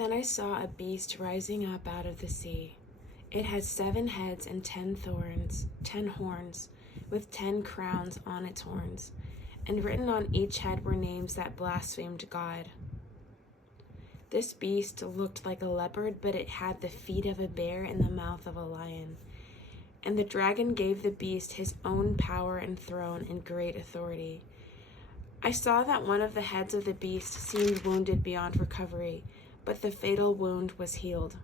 Then I saw a beast rising up out of the sea. It had 7 heads and 10 horns, with 10 crowns on its horns, and written on each head were names that blasphemed God. This beast looked like a leopard, but it had the feet of a bear and the mouth of a lion. And the dragon gave the beast his own power and throne and great authority. I saw that one of the heads of the beast seemed wounded beyond recovery, but the fatal wound was healed.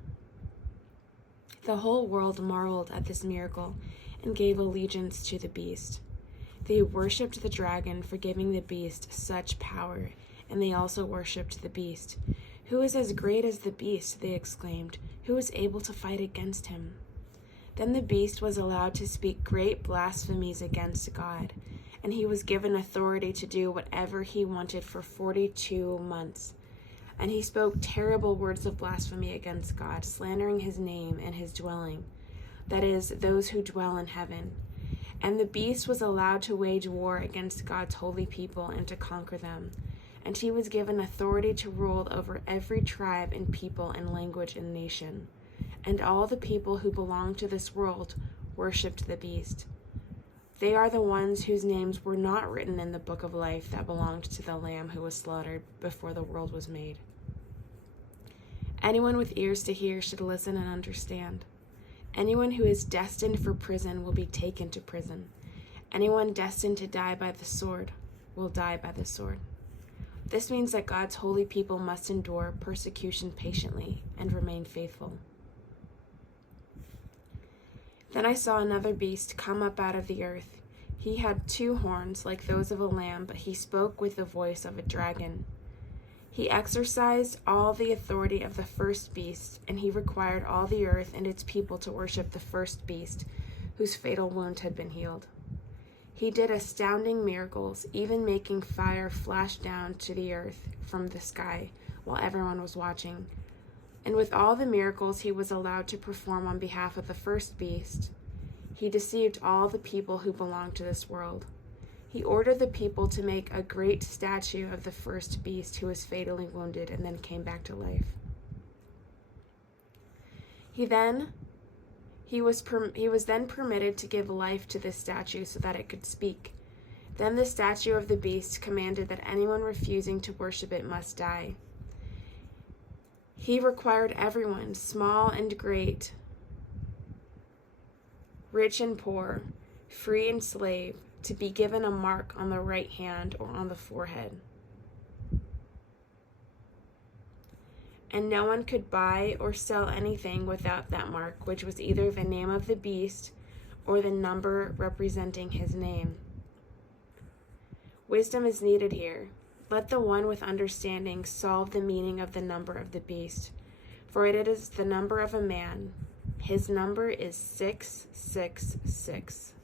The whole world marveled at this miracle and gave allegiance to the beast. They worshipped the dragon for giving the beast such power, and they also worshipped the beast. "Who is as great as the beast?" they exclaimed. "Who is able to fight against him?" Then the beast was allowed to speak great blasphemies against God, and he was given authority to do whatever he wanted for 42 months. And he spoke terrible words of blasphemy against God, slandering his name and his dwelling, that is, those who dwell in heaven. And the beast was allowed to wage war against God's holy people and to conquer them. And he was given authority to rule over every tribe and people and language and nation. And all the people who belong to this world worshipped the beast. They are the ones whose names were not written in the book of life that belonged to the Lamb who was slaughtered before the world was made. Anyone with ears to hear should listen and understand. Anyone who is destined for prison will be taken to prison. Anyone destined to die by the sword will die by the sword. This means that God's holy people must endure persecution patiently and remain faithful. Then I saw another beast come up out of the earth. He had 2 horns like those of a lamb, but he spoke with the voice of a dragon. He exercised all the authority of the first beast, and he required all the earth and its people to worship the first beast, whose fatal wound had been healed. He did astounding miracles, even making fire flash down to the earth from the sky while everyone was watching. And with all the miracles he was allowed to perform on behalf of the first beast, he deceived all the people who belonged to this world. He ordered the people to make a great statue of the first beast who was fatally wounded and then came back to life. He was then permitted to give life to this statue so that it could speak. Then the statue of the beast commanded that anyone refusing to worship it must die. He required everyone, small and great, rich and poor, free and slave, to be given a mark on the right hand or on the forehead. And no one could buy or sell anything without that mark, which was either the name of the beast or the number representing his name. Wisdom is needed here. Let the one with understanding solve the meaning of the number of the beast, for it is the number of a man. His number is 666.